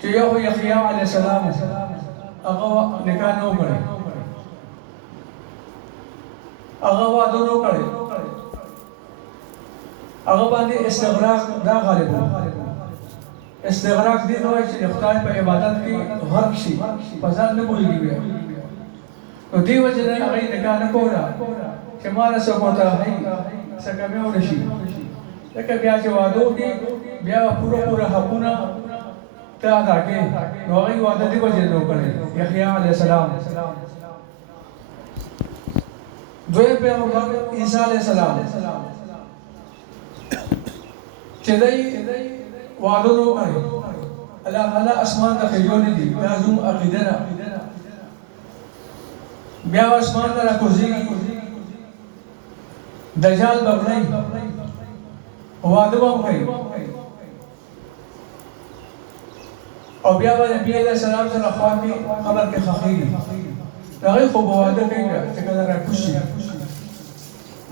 چې یو یحیی علیه السلام هغه نکاح نه وکړي، هغه واده نه وکړي، هغه باندې استغراق دا غالب و. استغراق دې ته وایي چې د خدای په عبادت کې غرق شي، په ځان نه پوهېږي بیا. نو دې وجې نه هغې نکاح نه کوله چې ما له څوک ورته څه کمی ونه شي. ځکه بیا چې واده وکړي بیا به پوره حقونه ته ادا کړې. نو هغې واده دې وجې نه وکړی یحیی علیه السلام. دویم پیغمبر عیسی علیه السلام چې دی واده نه وکړی، الله تعالی اسمان ته خېژولی دي، دا زموږ عقیده ده. بیا اسمان ته راکوزېږي، دجال به مړی، واده به هم کوي، او بیا به نبي علیه السلام سره خوا کې قبر کې ښخېږي. د هغې خو به واده کوي بیا چې کله راکوز شي.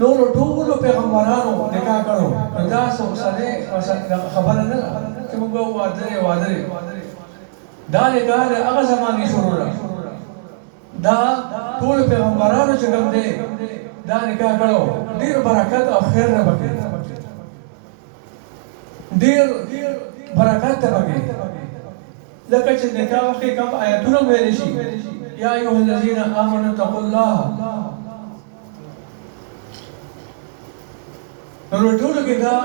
نورو ټولو پیغمبرانو نکاح کړو، نو دا څه اوسنۍ خبره نه ده چې موږ واده دی. دا نکاح د هغه زمانې شروع ده. دا ټولو پیغمبرانو چې کوم دی دا نکاح کړو، ډېر برکت او خیر نه پکې، ډېر برکت ته پکې. لکه چې نکاح وکړي کوم آیتونه ویلی شي، یا ایها الذین آمنوا اتقوا الله. نو ټولو کې دا